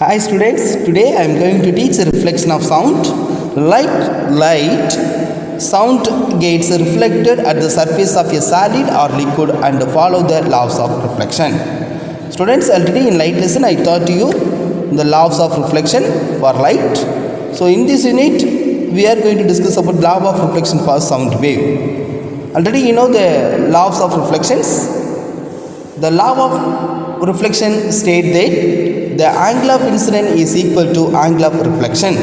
Hi students, today I am going to teach a reflection of sound. Like light, sound gets reflected at the surface of a solid or liquid and follow the laws of reflection. Students, already in light lesson I taught you the laws of reflection for light. So in this unit we are going to discuss about law of reflection for sound wave. Already you know the laws of reflections. The law of reflection state that the angle of incidence is equal to angle of reflection.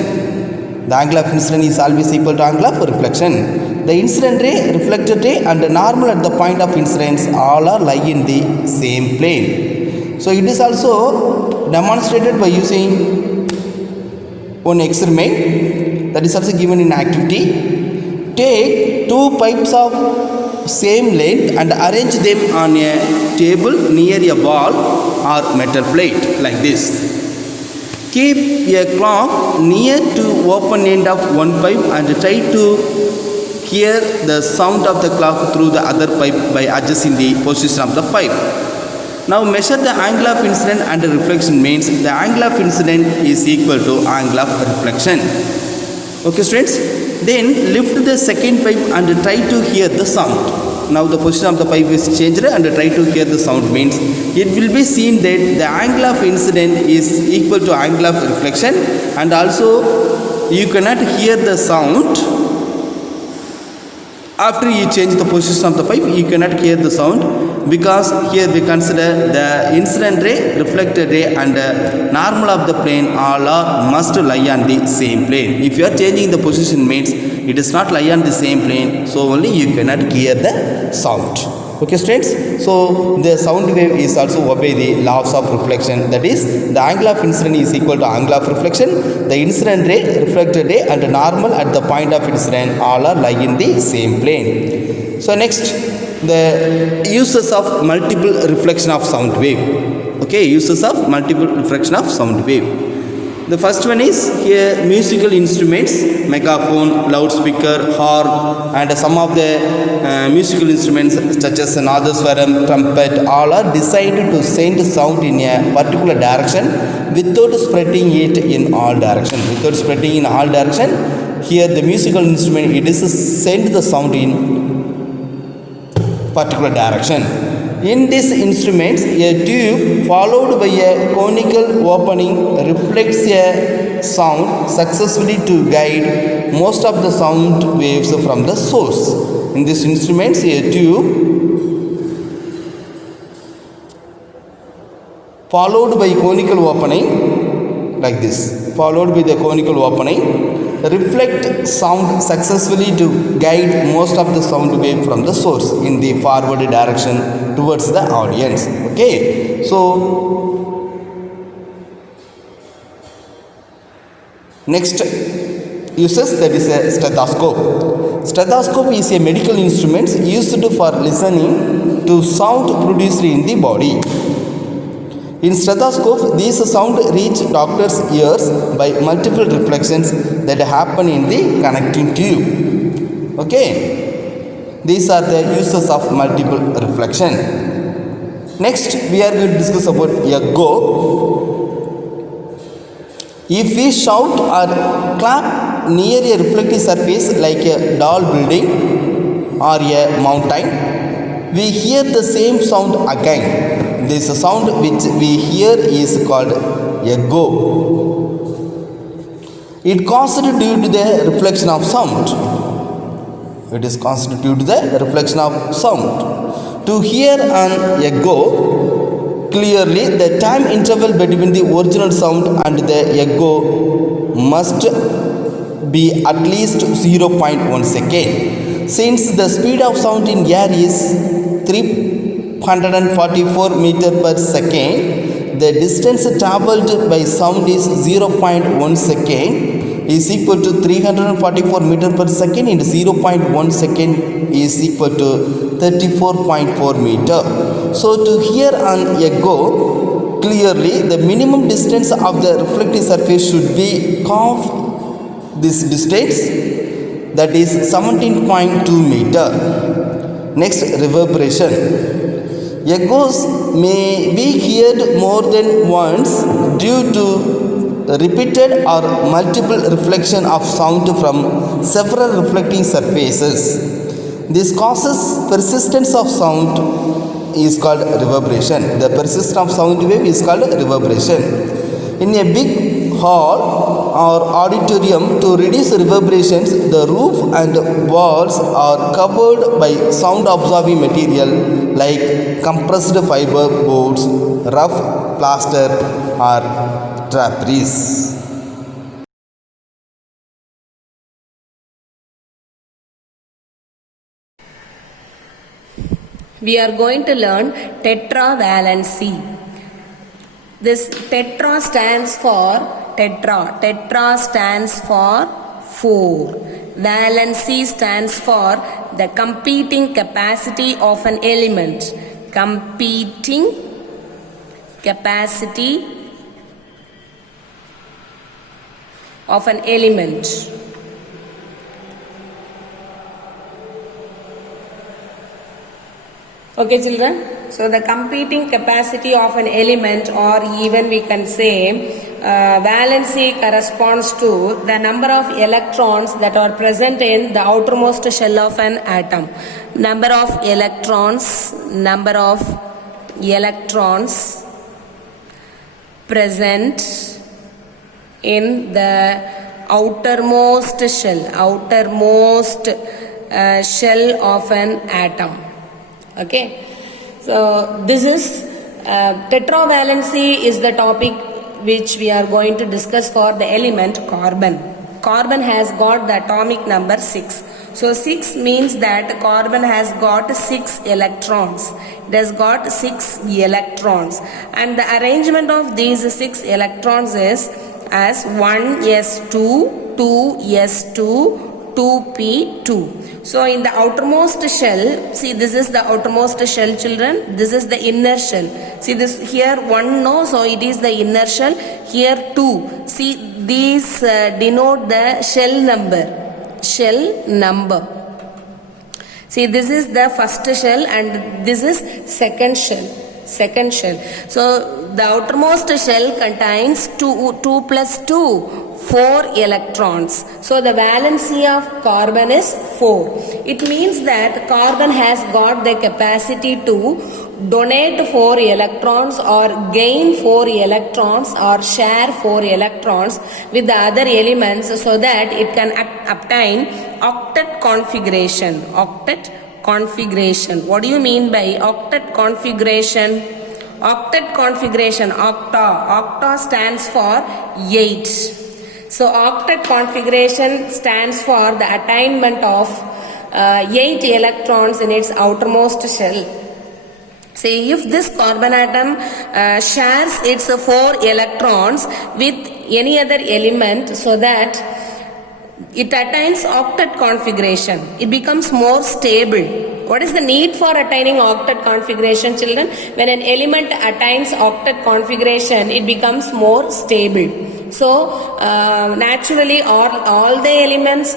The angle of incidence is always equal to angle of reflection. The incident ray, reflected ray and the normal at the point of incidence all are lie in the same plane. So it is also demonstrated by using one experiment that is also given in activity. Take two pipes of same length and arrange them on a table near a wall or metal plate like this. Keep a clock near to open end of one pipe and try to hear the sound of the clock through the other pipe by adjusting the position of the pipe. Now measure the angle of incidence and reflection means the angle of incidence is equal to angle of reflection. Okay students? Then lift the second pipe and try to hear the sound. Now the position of the pipe is changed and try to hear the sound means it will be seen that the angle of incidence is equal to angle of reflection and also you cannot hear the sound. After you change the position of the pipe you cannot hear the sound because here we consider the incident ray, reflected ray and normal of the plane all are must lie on the same plane. If you are changing the position means it is not lie on the same plane, so only you cannot hear the sound. Okay students, so the sound wave is also obey the laws of reflection, that is the angle of incidence is equal to angle of reflection, the incident ray, reflected ray and normal at the point of incidence all are lie in the same plane. So next, the uses of multiple reflection of sound wave. Okay, uses of multiple reflection of sound wave. The first one is here musical instruments, megaphone, loudspeaker, horn and some of the musical instruments such as NADAR'S, trumpet all are designed to send sound in a particular direction without spreading it in all directions. Without spreading in all directions, here the musical instrument it is send the sound in particular direction. In this instrument, a tube followed by a conical opening reflects a sound successfully to guide most of the sound waves from the source. In this instrument, a tube followed by conical opening like this, followed by the conical opening reflect sound successfully to guide most of the sound wave from the source in the forward direction towards the audience. Okay, so next uses, that is a stethoscope. Stethoscope is a medical instrument used for listening to sound produced in the body. In stethoscope, these sound reach doctor's ears by multiple reflections that happen in the connecting tube. Okay, these are the uses of multiple reflection. Next, we are going to discuss about echo. If we shout or clap near a reflective surface like a tall building or a mountain, we hear the same sound again. This sound which we hear is called echo. It constitutes due to the reflection of sound. It is constituted the reflection of sound. To hear an echo clearly, the time interval between the original sound and the echo must be at least 0.1 second. Since the speed of sound in air is 344 meter per second, the distance traveled by sound is 0.1 second is equal to 344 meter per second and 0.1 second is equal to 34.4 meter. So to hear an echo clearly, the minimum distance of the reflective surface should be half this distance, that is 17.2 meter. Next, reverberation. Echoes may be heard more than once due to repeated or multiple reflection of sound from several reflecting surfaces. This causes persistence of sound is called reverberation. The persistence of sound wave is called reverberation. In a big hall or auditorium, to reduce reverberations, the roof and walls are covered by sound absorbing material like compressed fiber boards, rough plaster or draperies. We are going to learn tetravalency. This tetra stands for tetra. Tetra stands for 4. Valency stands for the competing capacity of an element. Competing capacity of an element. Okay, children. So the competing capacity of an element, or even we can say valency, corresponds to the number of electrons that are present in the outermost shell of an atom. Number of electrons present in the outermost shell of an atom. Okay, so this is tetravalency is the topic which we are going to discuss for the element carbon. Carbon has got the atomic number 6. So 6 means that carbon has got 6 electrons. It has got 6 electrons, and the arrangement of these 6 electrons is as 1s2, 2s2, 2p2. So in the outermost shell, see, this is the outermost shell, children. This is the inner shell. See this here 1, no, so it is the inner shell. Here 2. See, these denote the shell number. See, this is the first shell and this is second shell. So the outermost shell contains 2 plus 2. 4 electrons. So the valency of carbon is 4. It means that carbon has got the capacity to donate 4 electrons or gain 4 electrons or share 4 electrons with the other elements, so that it can obtain octet configuration. What do you mean by octet configuration? Octet configuration, octa stands for 8. So octet configuration stands for the attainment of 8 electrons in its outermost shell. See, if this carbon atom shares its 4 electrons with any other element, so that it attains octet configuration, it becomes more stable. What is the need for attaining octet configuration, children? When an element attains octet configuration, it becomes more stable. So naturally all the elements,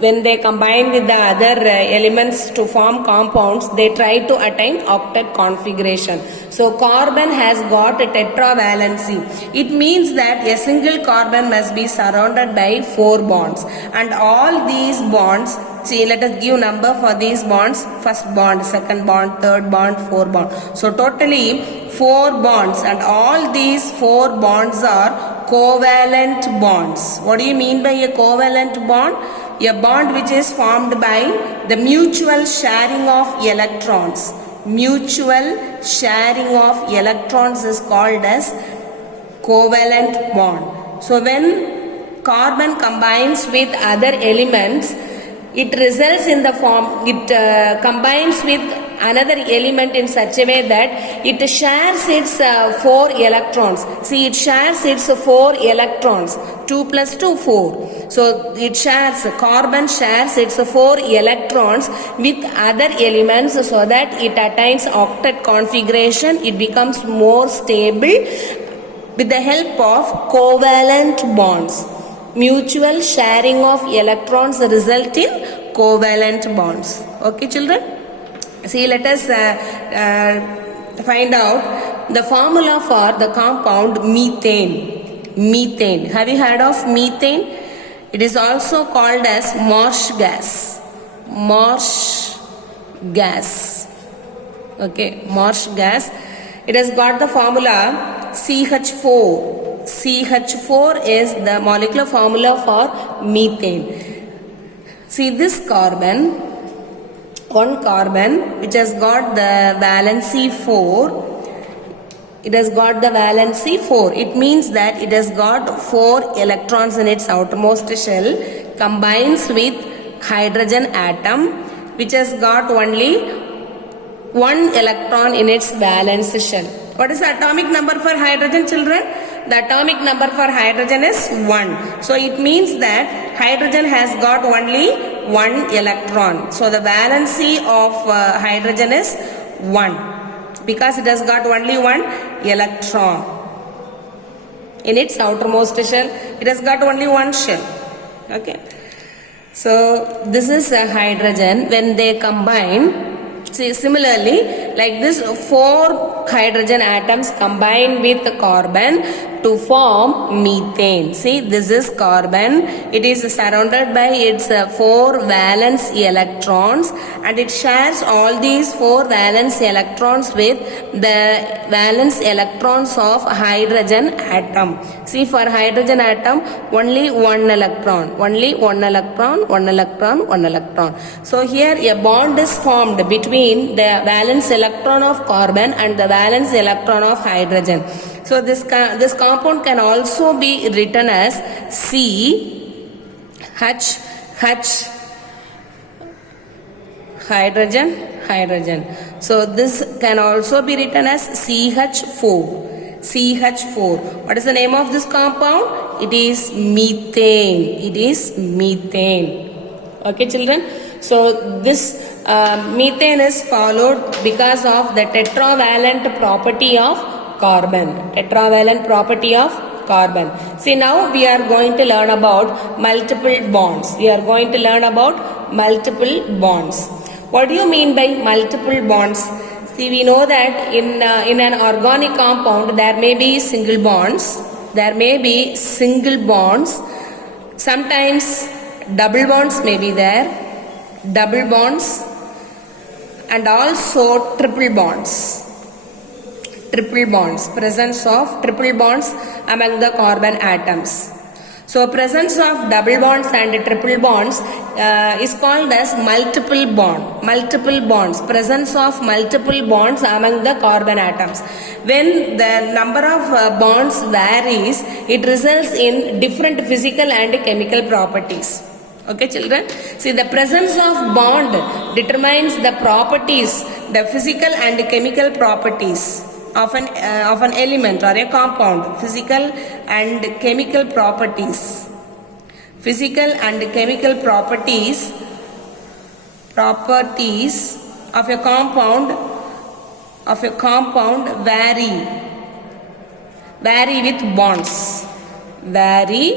when they combine with the other elements to form compounds, they try to attain octet configuration. So carbon has got a tetravalency. It means that a single carbon must be surrounded by 4 bonds, and all these bonds, see, let us give number for these bonds. First bond, second bond, third bond, 4 bond. So totally 4 bonds, and all these 4 bonds are covalent bonds. What do you mean by a covalent bond? A bond which is formed by the mutual sharing of electrons. Mutual sharing of electrons is called as covalent bond. So when carbon combines with other elements, it results in the form, it combines with another element in such a way that it shares its 4 electrons. See, it shares its 4 electrons. 2 plus 2, 4. So it shares, carbon shares its 4 electrons with other elements, so that it attains octet configuration. It becomes more stable with the help of covalent bonds. Mutual sharing of electrons result in covalent bonds. Okay, children? See, let us find out the formula for the compound methane. Methane. Have you heard of methane? It is also called as marsh gas. Marsh gas. Okay, marsh gas. It has got the formula CH4. CH4 is the molecular formula for methane. See this carbon, one carbon which has got the valency 4. It has got the valency 4. It means that it has got 4 electrons in its outermost shell, combines with hydrogen atom which has got only 1 electron in its valence shell. What is the atomic number for hydrogen, children? The atomic number for hydrogen is 1. So it means that hydrogen has got only 1 electron. So the valency of hydrogen is 1. Because it has got only 1 electron in its outermost shell. It has got only 1 shell. Okay. So this is a hydrogen. When they combine, see, similarly, like this 4 hydrogen atoms combine with the carbon to form methane. See, this is carbon. It is surrounded by its 4 valence electrons, and it shares all these 4 valence electrons with the valence electrons of hydrogen atom. See, for hydrogen atom, only 1 electron. Only 1 electron, 1 electron, 1 electron. So here a bond is formed between the valence electron of carbon and the valence electron of hydrogen. So this compound can also be written as CH hydrogen. So this can also be written as CH4. CH4. What is the name of this compound? It is methane. It is methane. Okay, children. So this methane is followed because of the tetravalent property of carbon. Tetravalent property of carbon. See, now we are going to learn about multiple bonds. We are going to learn about multiple bonds. What do you mean by multiple bonds? See, we know that in an organic compound there may be single bonds. There may be single bonds. Sometimes double bonds may be there. Double bonds and also triple bonds. Triple bonds, presence of triple bonds among the carbon atoms. So presence of double bonds and triple bonds is called as multiple bond. Multiple bonds, presence of multiple bonds among the carbon atoms. When the number of bonds varies, it results in different physical and chemical properties. Okay, children. See, the presence of bond determines the properties, the physical and chemical properties of an element or a compound. Physical and chemical properties. Physical and chemical properties of a compound vary with bonds. Vary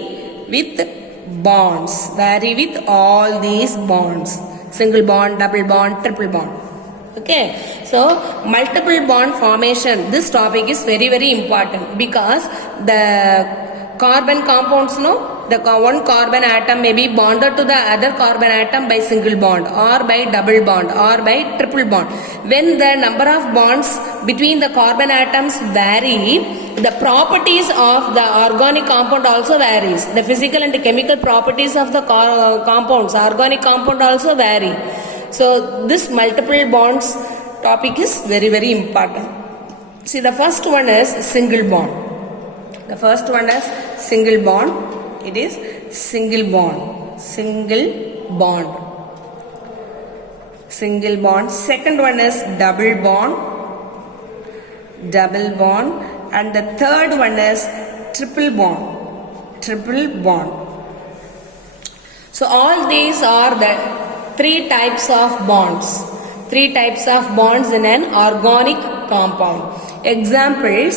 with all these bonds. Single bond, double bond, triple bond. Okay, so multiple bond formation, this topic is very, very important because the carbon compounds, the one carbon atom may be bonded to the other carbon atom by single bond or by double bond or by triple bond. When the number of bonds between the carbon atoms vary, the properties of the organic compound also varies. The physical and chemical properties of the compounds, organic compound also vary. So this multiple bonds topic is very, very important. See, the first one is single bond. The first one is single bond. It is single bond. Single bond. Single bond. Second one is double bond. Double bond. And the third one is triple bond. Triple bond. So all these are the 3 types of bonds. 3 types of bonds in an organic compound. Example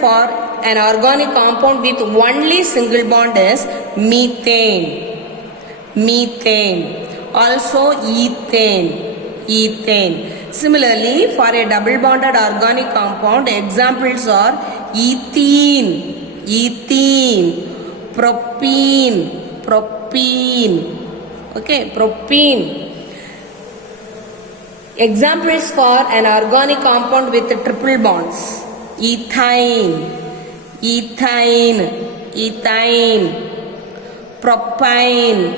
for an organic compound with only single bond is methane. Methane. Also ethane. ethane. Similarly, for a double bonded organic compound, examples are ethene, propene. Okay, propene. Examples for an organic compound with triple bonds: ethyne, propine.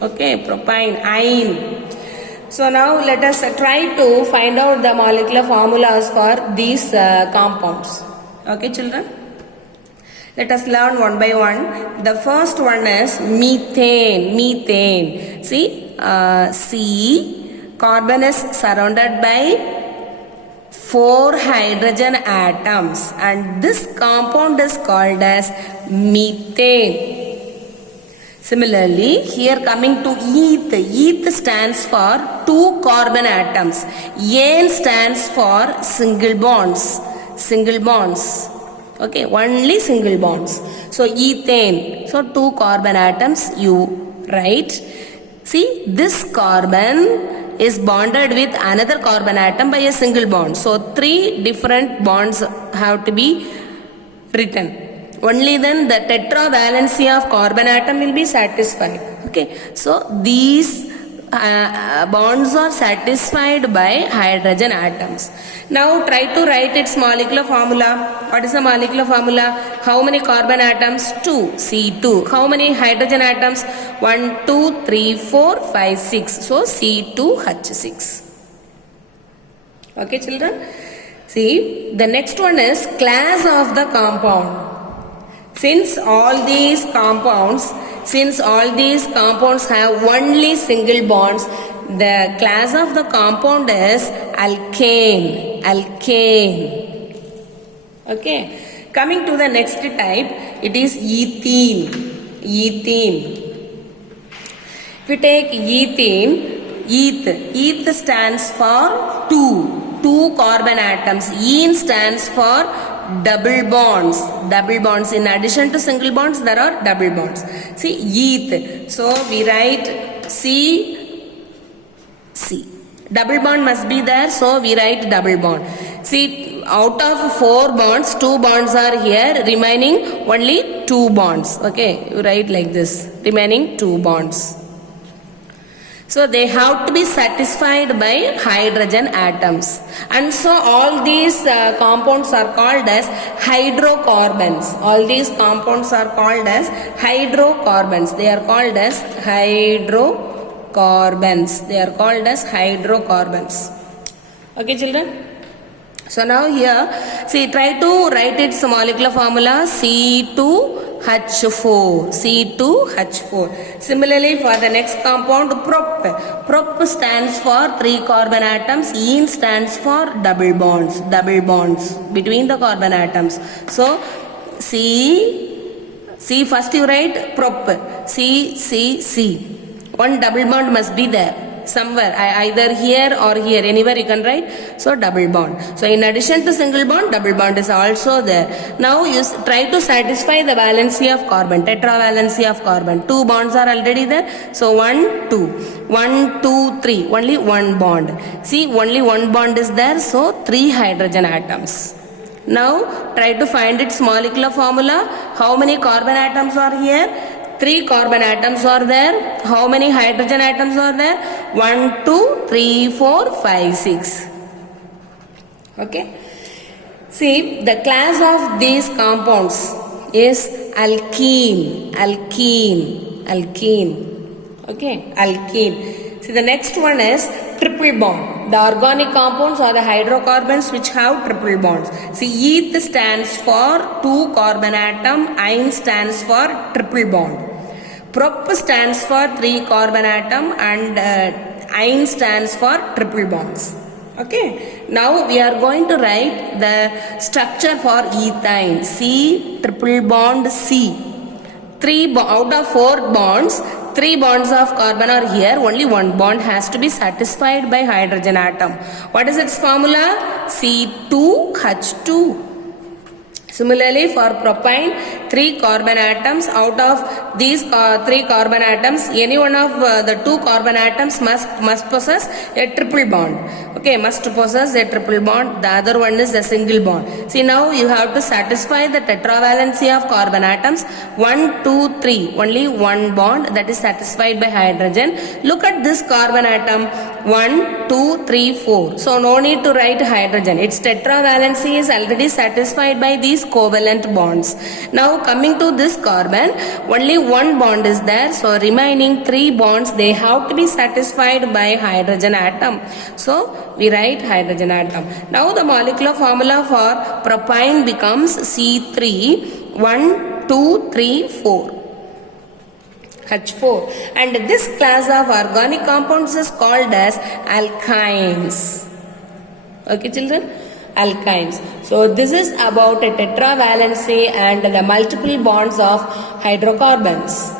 Okay, propine, ine. So now let us try to find out the molecular formulas for these compounds. Okay, children? Let us learn one by one. The first one is methane. See, C, carbon is surrounded by 4 hydrogen atoms, and this compound is called as methane. Similarly, here coming to eth stands for 2 carbon atoms. Ane stands for single bonds. Okay, only single bonds. So ethane, so 2 carbon atoms you write. See, this carbon is bonded with another carbon atom by a single bond. So 3 different bonds have to be written. Only then the tetravalency of carbon atom will be satisfied. Okay, so these bonds are satisfied by hydrogen atoms. Now try to write its molecular formula. What is the molecular formula? How many carbon atoms? 2, C2. How many hydrogen atoms? 1, 2, 3, 4, 5, 6. So C2H6. Okay, children? See, the next one is class of the compound. Since all these compounds have only single bonds, the class of the compound is alkane. Okay. Coming to the next type, it is ethene. If you take ethene, eth stands for 2 carbon atoms. Ene stands for double bonds. In addition to single bonds, there are double bonds. See, eth. So we write C. Double bond must be there, so we write double bond. See, out of 4 bonds, 2 bonds are here, remaining only 2 bonds. Okay, you write like this, remaining 2 bonds. So they have to be satisfied by hydrogen atoms. And so all these compounds are called as hydrocarbons. They are called as hydrocarbons. Okay, children? So now here, see, try to write its molecular formula C2H4. Similarly, for the next compound, prop stands for 3 carbon atoms. Ene stands for double bonds between the carbon atoms. So C first you write prop, C. One double bond must be there somewhere, either here or here, anywhere you can write. So double bond. So in addition to single bond, double bond is also there. Now you try to satisfy the valency of carbon, tetravalency of carbon. 2 bonds are already there. So 1, 2, 3, only 1 bond. See, only 1 bond is there, so 3 hydrogen atoms. Now try to find its molecular formula. How many carbon atoms are here? 3 carbon atoms are there. How many hydrogen atoms are there? 1, 2, 3, 4, 5, 6. Okay. See, the class of these compounds is alkene. Okay, alkene. See, the next one is triple bond. The organic compounds are the hydrocarbons which have triple bonds. See, eth stands for 2 carbon atom, ine stands for triple bond. Prop stands for 3 carbon atom, and ine stands for triple bonds. Okay. Now we are going to write the structure for ethine. C, triple bond C. Out of 4 bonds, 3 bonds of carbon are here. Only 1 bond has to be satisfied by hydrogen atom. What is its formula? C2H2. Similarly, for propane, 3 carbon atoms. Out of these 3 carbon atoms, any one of the 2 carbon atoms must possess a triple bond. Okay, must possess a triple bond. The other one is a single bond. See, now you have to satisfy the tetravalency of carbon atoms. 1, 2, 3. Only one bond that is satisfied by hydrogen. Look at this carbon atom. 1, 2, 3, 4. So no need to write hydrogen. Its tetravalency is already satisfied by these covalent bonds. Now coming to this carbon, only one bond is there. So remaining 3 bonds, they have to be satisfied by hydrogen atom. So we write hydrogen atom. Now the molecular formula for propane becomes C3, 1, 2, 3, 4. H4, and this class of organic compounds is called as alkynes. Okay, children, alkynes. So this is about a tetravalency and the multiple bonds of hydrocarbons.